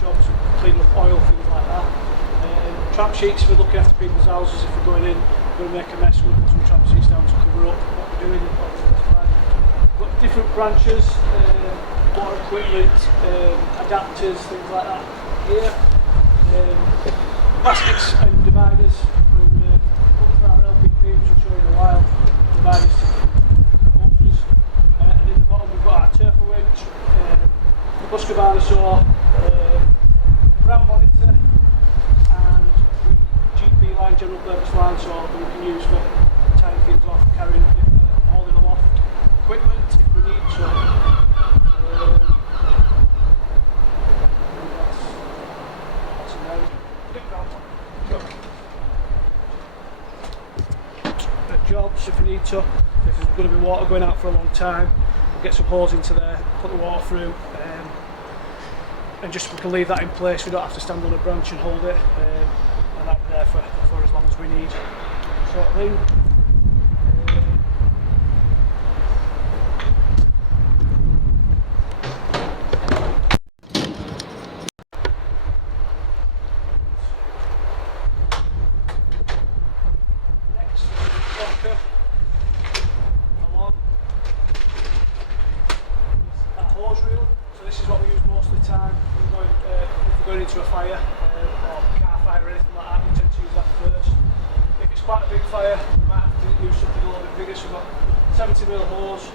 jobs, cleaning up oil, things like that. Tramp sheets for looking after people's houses. If we're going in, we're going to make a mess, we'll put some tramp sheets down to cover up what we're doing. We've got different branches, water equipment, adapters, things like that here. Plastics and dividers for our LPP, which I'll show you in a while. Dividers to motors. And in the bottom we've got our turbo winch, bus cabana saw, ground monitor, and the GP line, general purpose line saw, that we can use for tying things off, carrying, hauling aloft equipment if we need so. That's in there. Jobs if we need to. If there's going to be water going out for a long time, we'll get some hose into there, put the water through, and just we can leave that in place. We don't have to stand on a branch and hold it, and that'll be there for as long as we need, sort of thing. Into a fire or car fire or anything like that, we tend to use that first. If it's quite a big fire, we might have to use something a little bit bigger. So we've got 70mm hose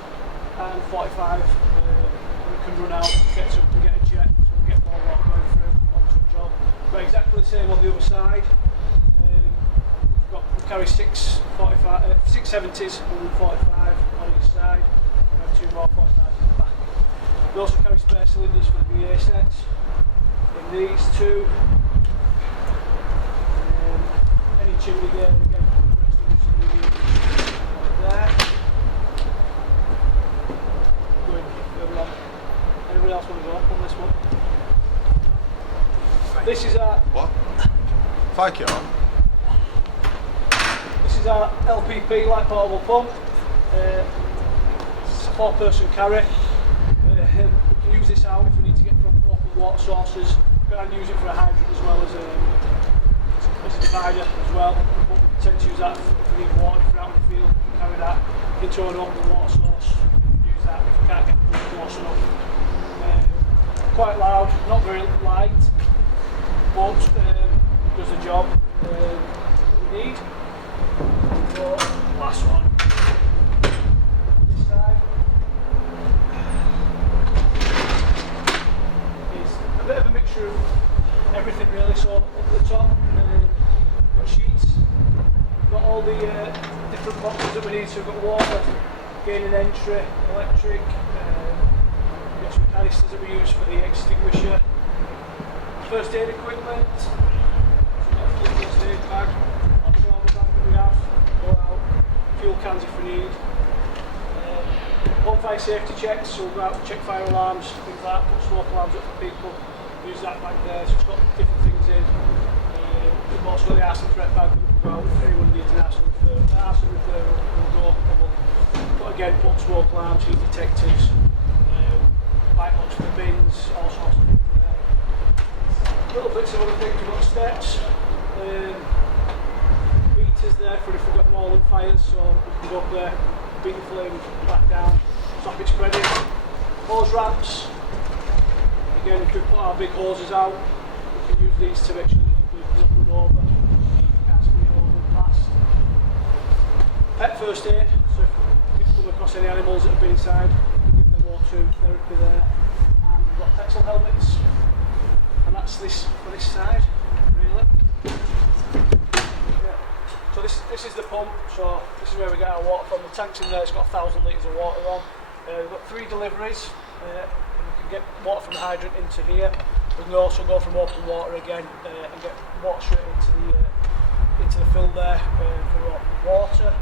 and 45 we can run out, get a jet so we get more water going through onto the job. But exactly the same on the other side. We carry 6 70s and 45 on each side. We have 2 more 45s in the back. We also carry spare cylinders for the VA sets. In these 2, any chimney gear again, there. Going further on. Anybody else want to go up on this one? This is our... What? 5 kilo? This is our LPP, light portable pump. It's a 4-person carry. We can use this out if we need to get from open water sources. And use it for a hydrant as well as a divider as well. But we tend to use that if we need water, if we're out in the field, we can carry that into an open water source. Use that if we can't get the water enough. Quite loud, not very light, but does the job we need. So, last one. This side. A bit of a mixture of everything really. So up the top, we've got sheets, we've got all the different boxes that we need. So we've got water, gain and entry, electric, we've got some canisters that we use for the extinguisher, first aid equipment, so we've got a full first aid bag, lots of other bag that we have, go out, fuel cans if we need. Home fire safety checks, so we'll go out and check fire alarms, things like that, put smoke alarms up for people. Use that bag there, so it's got different things in. We've also got the arson threat bag that will go out if anyone needs an arson referral. The arson referral will go and we'll put smoke alarms, heat detectors, light locks for the bins, all sorts of things there. Little bits of other things, we've got steps, meters there for if we've got more than fires, so we can go up there, beat the flame back down, stop it spreading. Hose ramps. Again, if we put our big hoses out, we can use these to make sure that you can run over, you can't squeeze over past. Pet first aid, so if we come across any animals that have been inside, we give them O2 therapy there. And we've got petrol helmets, and that's this for this side, really. Yeah. So this is the pump, so this is where we get our water from. The tank's in there, it's got 1,000 litres of water on. We've got 3 deliveries. Get water from the hydrant into here. We can also go from open water again and get water straight into the fill there for water.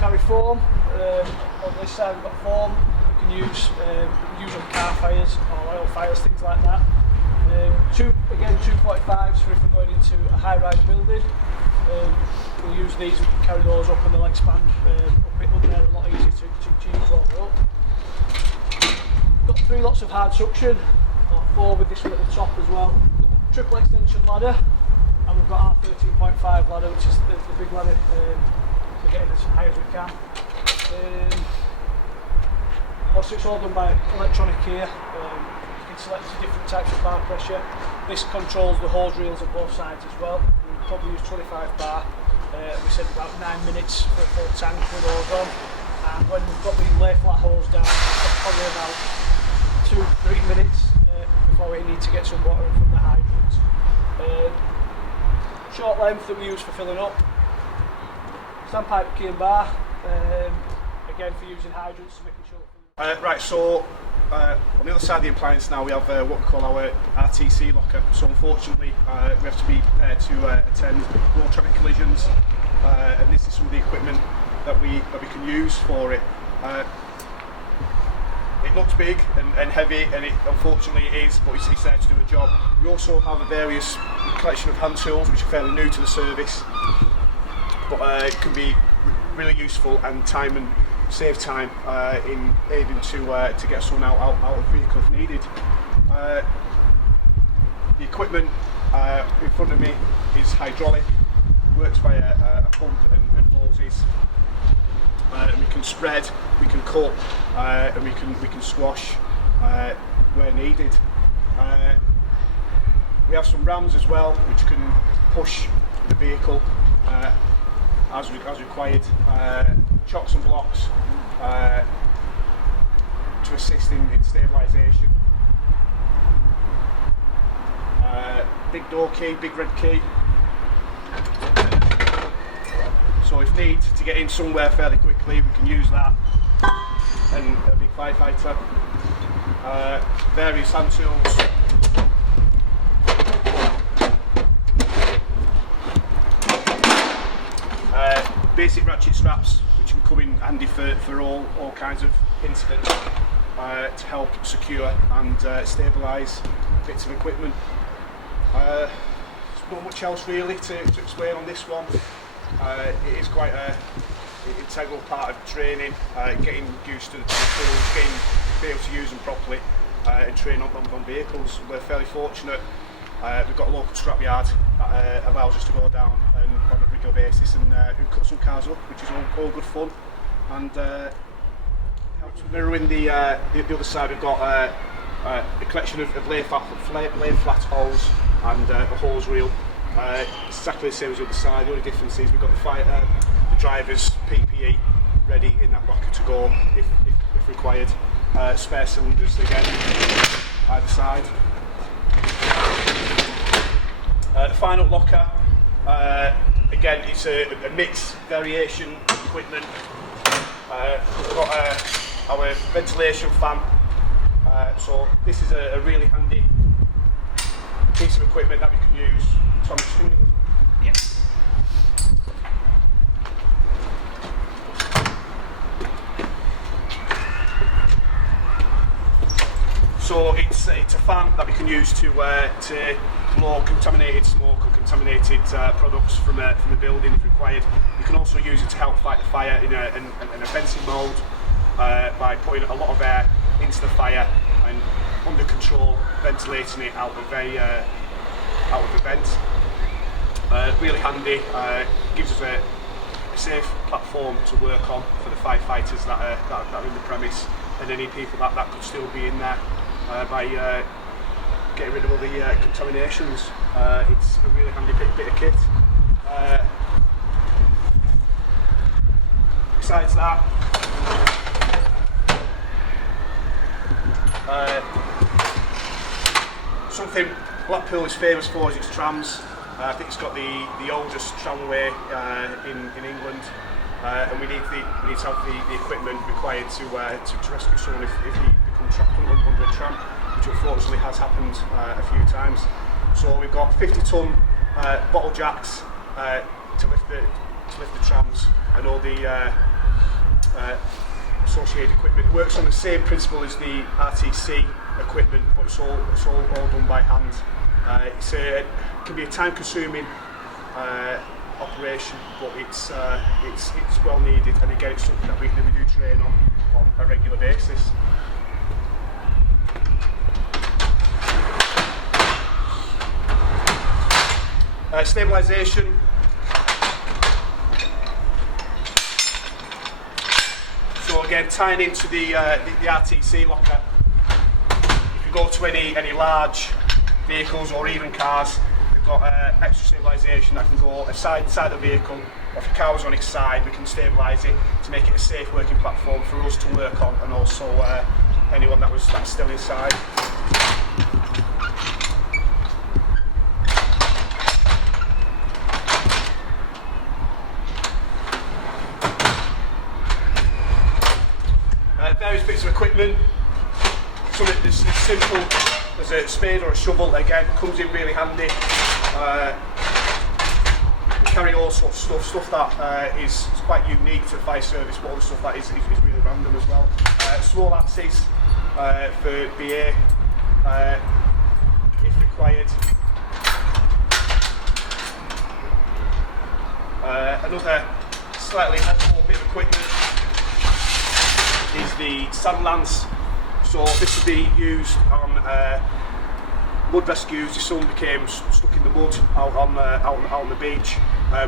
Carry foam. On this side we've got foam. We can use on car fires or oil fires, things like that. 2 45s for if we're going into a high-rise building. We'll use these. We can carry those up and they'll expand up there a lot easier to achieve over up. Got 3 lots of hard suction, or 4 with this little top as well. Triple extension ladder, and we've got our 13.5 ladder, which is the big ladder, to get it as high as we can. Also, it's all done by electronic here. You can select the different types of bar pressure. This controls the hose reels on both sides as well. We probably use 25 bar. We said about 9 minutes for a full tank with hose on. And when we've got the lay flat hose down, it's probably about 2-3 minutes before we need to get some water in from the hydrants. Short length that we use for filling up. Standpipe key and bar, again for using hydrants to making sure. Right, so on the other side of the appliance now we have what we call our RTC locker. So unfortunately we have to be prepared to attend road traffic collisions, and this is some of the equipment that we can use for it. It looks big and heavy, and it unfortunately it is, but it's there to do a job. We also have a various collection of hand tools which are fairly new to the service, but it can be really useful and save time in aiding to get someone out of the vehicle if needed. The equipment in front of me is hydraulic, works by a pump and hoses. And we can spread, we can cut, and we can squash where needed. We have some rams as well, which can push the vehicle as required. Chocks and blocks to assist in stabilisation. Big door key, big red key. So if need to get in somewhere fairly quickly, we can use that. And a big firefighter. Various hand tools. Basic ratchet straps, which can come in handy for all kinds of incidents, to help secure and stabilise bits of equipment. There's not much else really to explain on this one. It is quite an integral part of training, getting used to the tools, be able to use them properly, and train on vehicles. We're fairly fortunate. We've got a local scrapyard that allows us to go down on a regular basis and cut some cars up, which is all good fun. And helps with mirroring the other side. We've got a collection of lay flat holes and a hose reel. It's exactly the same as the other side. The only difference is we've got the driver's PPE ready in that locker to go if required. Spare cylinders again either side. The final locker, again, it's a mixed variation equipment. We've got our ventilation fan, so this is a really handy piece of equipment that we can use. Yeah. So it's a fan that we can use to blow contaminated smoke or contaminated products from a building if required. You can also use it to help fight the fire in a fencing mode by putting a lot of air into the fire and under control, ventilating it out of the vent. Really handy, gives us a safe platform to work on for the firefighters that are in the premise, and any people that could still be in there by getting rid of all the contaminations. It's a really handy bit of kit. Besides that, something Blackpool is famous for is its trams. I think it's got the oldest tramway in England, and we need to have the equipment required to rescue someone if they become trapped under a tram, which unfortunately has happened a few times. So we've got 50-ton bottle jacks to lift the trams, and all the associated equipment. It works on the same principle as the RTC equipment, but it's all done by hand. It can be a time-consuming operation, but it's well needed, and again, it's something that we do train on a regular basis. Stabilisation. So again, tying into the RTC locker. If you go to any large vehicles or even cars, they've got extra stabilisation that can go inside the vehicle. Or if the car was on its side, we can stabilise it to make it a safe working platform for us to work on, and also anyone that's still inside. Various bits of equipment. Something as simple as a spade or a shovel, again, comes in really handy. We carry all sorts of stuff that is quite unique to the fire service, but other stuff that is really random as well. Small axes for BA if required. Another slightly oddball bit of equipment is the sand lance. So this would be used on mud rescues if someone became stuck in the mud out on the beach.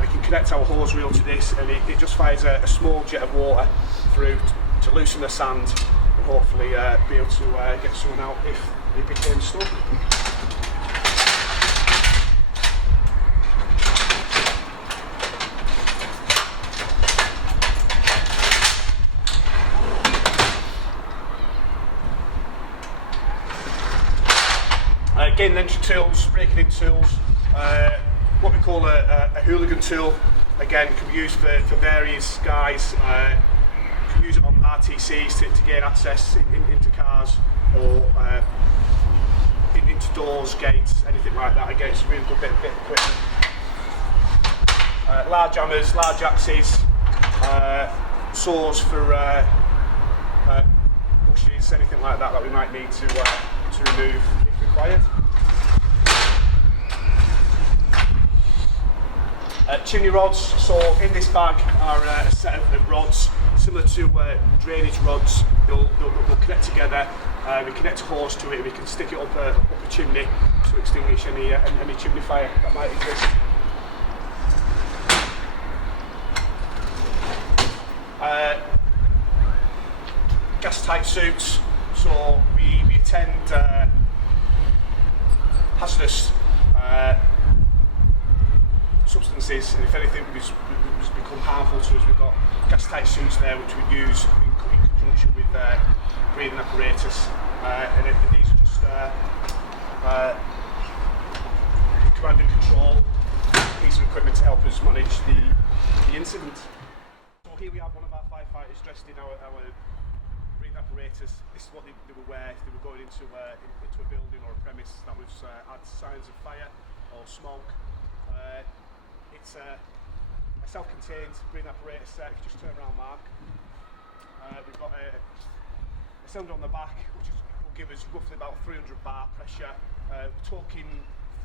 We can connect our hose reel to this, and it just fires a small jet of water through to loosen the sand and hopefully be able to get someone out if they became stuck. Again, entry tools, breaking in tools, what we call a hooligan tool, again can be used for various guys. You can use it on RTCs to gain access into cars or into doors, gates, anything like that. Again, it's a really good bit of equipment. Large hammers, large axes, saws for bushes, anything like that we might need to remove if required. Chimney rods. So in this bag are a set of rods similar to drainage rods. They'll connect together. We connect a hose to it. We can stick it up a chimney to extinguish any chimney fire that might exist. Gas tight suits. So we attend hazardous substances, and if anything was become harmful to us, we've got gas tight suits there which we use in conjunction with breathing apparatus, and these are just command and control piece of equipment to help us manage the incident. So here we have one of our firefighters dressed in our breathing apparatus. This is what they would wear if they were going into a building or a premise that was had signs of fire or smoke. It's a self-contained breathing apparatus set. If you just turn around, Mark. We've got a cylinder on the back, which will give us roughly about 300 bar pressure. We're talking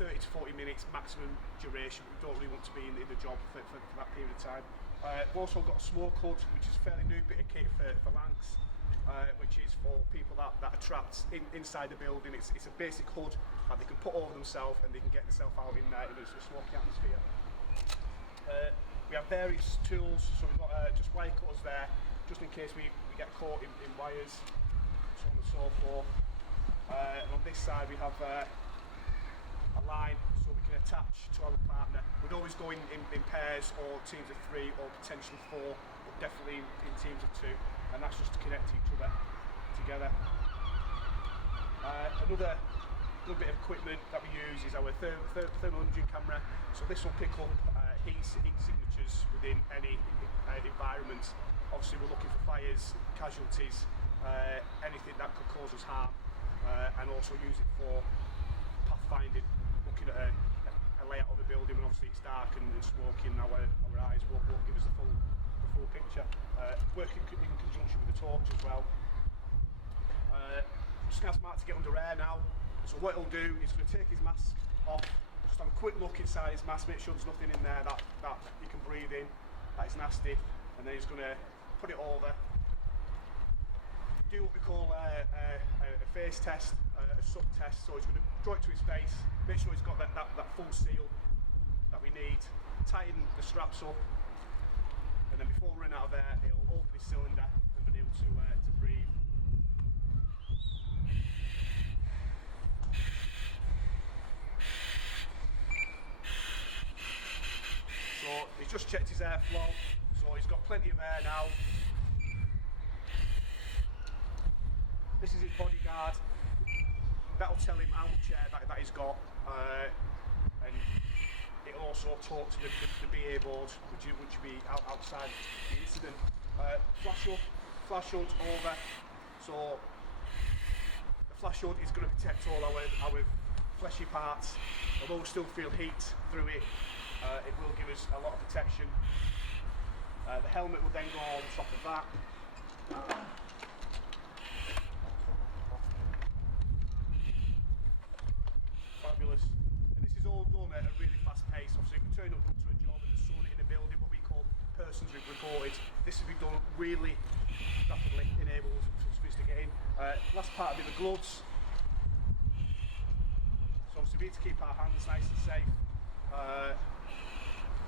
30 to 40 minutes maximum duration. We don't really want to be in the job for that period of time. We've also got a smoke hood, which is a fairly new bit of kit for Lancs, which is for people that are trapped inside the building. It's a basic hood that they can put over themselves and they can get themselves out in a smoky atmosphere. We have various tools, so we've got just wire cutters there, just in case we get caught in wires, so on and so forth. And on this side we have a line so we can attach to our partner. We'd always go in pairs or teams of 3 or potentially 4, but definitely in teams of 2, and that's just to connect each other together. Another good bit of equipment that we use is our thermal imaging camera. So this will pick up heat signatures within any environment. Obviously we're looking for fires, casualties, anything that could cause us harm, and also use it for pathfinding, looking at a layout of a building when obviously it's dark and smoky, and our eyes won't give us the full picture. Working in conjunction with the torch as well. Just ask Mark to get under air now. So what he'll do is going to take his mask off, just have a quick look inside his mask, make sure there's nothing in there that he can breathe in, that is nasty, and then he's going to put it over, do what we call a face test, a sub test. So he's going to draw it to his face, make sure he's got that full seal, that we need, tighten the straps up, and then before we run out of air, it'll open the cylinder and be able to breathe. So he's just checked his airflow, so he's got plenty of air now. This is his bodyguard. That'll tell him how much air that he's got, and it'll also talk to the BA board, which would be outside the incident. Flash HUD over. So the flash HUD is going to protect all our fleshy parts. Although we still feel heat through it, it will give us a lot of protection. The helmet will then go on top of that. Fabulous. And this is all done at a really fast pace. Obviously, if we turn up to a job and there's someone in a building, what we call persons reported, this will be done really rapidly, enables us to get in. Last part will be the gloves. So obviously we need to keep our hands nice and safe.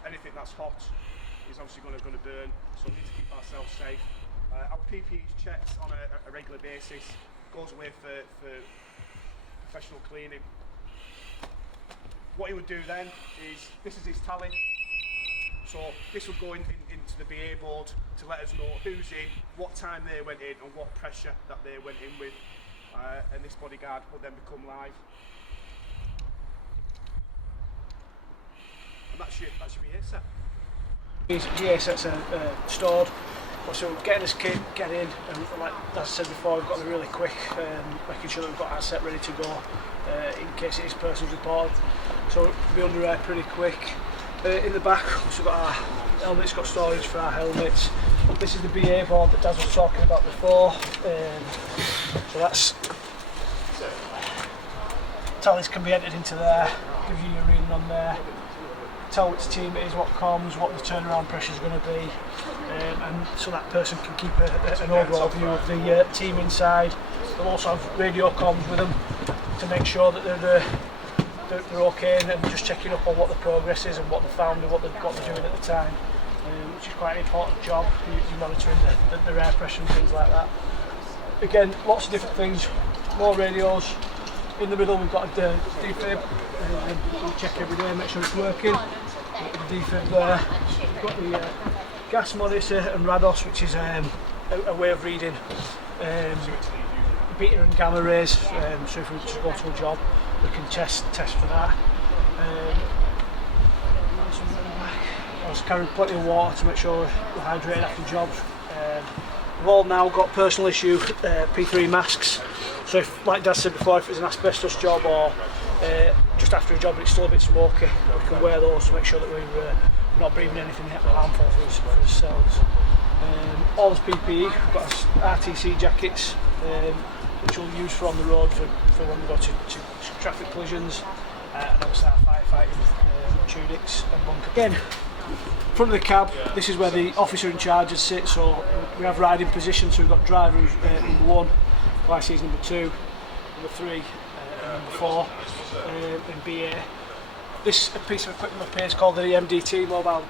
Anything that's hot is obviously going to burn, so we need to keep ourselves safe. Our PPE is checked on a regular basis, goes away for professional cleaning. What he would do then is, this is his tally, so this would go into the BA board to let us know who's in, what time they went in and what pressure that they went in with, and this bodyguard will then become live. And that should be it, sir. These GA sets are stored, so getting this kit, get in, and like as I said before, we've got to be really quick, making sure that we've got our set ready to go in case it is person's reported. So we'll be under air pretty quick. In the back, we've got our helmets, got storage for our helmets. This is the BA board that Daz was talking about before. So that's tallies can be entered into there, give you your reading on there. Tell which team it is, what comms, what the turnaround pressure is going to be, and so that person can keep an overall view of the team inside. They'll also have radio comms with them to make sure that they're okay, and just checking up on what the progress is and what they found and what they're doing at the time, which is quite an important job. You're monitoring the air pressure and things like that. Again, lots of different things, more radios. In the middle we've got a defib, we check every day, make sure it's working. The defib there. We've got the gas monitor and RADOS, which is a way of reading beta and gamma rays, so if we just go to a job we can test for that. I was carrying plenty of water to make sure we're hydrated after jobs. We've all now got personal issue P3 masks, so if, like Dad said before, if it's an asbestos job or just after a job and it's still a bit smoky, we can wear those to make sure that we're not breathing anything harmful for ourselves. All this PPE, we've got RTC jackets, which we'll use for on the road for when we go to traffic collisions, and obviously our firefighting tunics and bunker. Again, front of the cab, this is where the officer in charge would sit, so we have riding positions, so we've got driver number 1, YC's number 2, number 3 and number 4 in BA. This piece of equipment up here is called the MDT, Mobile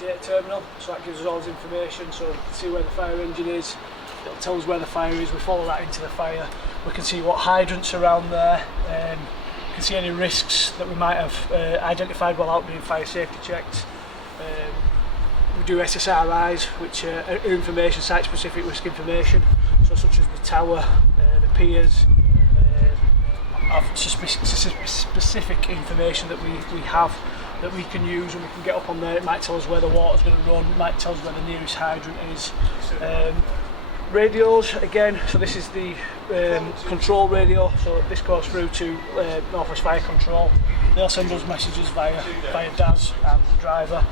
Data Terminal, so that gives us all this information, so we can see where the fire engine is, it'll tell us where the fire is, we follow that into the fire, we can see what hydrants are around there, we can see any risks that we might have identified while out doing fire safety checks. We do SSRIs, which are information, site-specific risk information, so such as the tower, the piers, have specific information that we have that we can use, and we can get up on there. It might tell us where the water's going to run, it might tell us where the nearest hydrant is. Radios, again, so this is the control radio, so this goes through to North West Fire Control. They'll send us messages via Daz and the driver.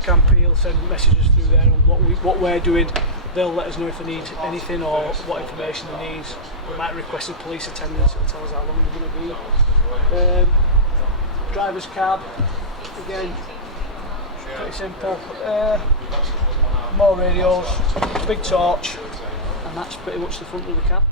Campy will send messages through there on what we're doing. They'll let us know if they need anything or what information they need. We might request a police attendance, it'll tell us how long we're going to be. Driver's cab, again, pretty simple. More radios, big torch, and that's pretty much the front of the cab.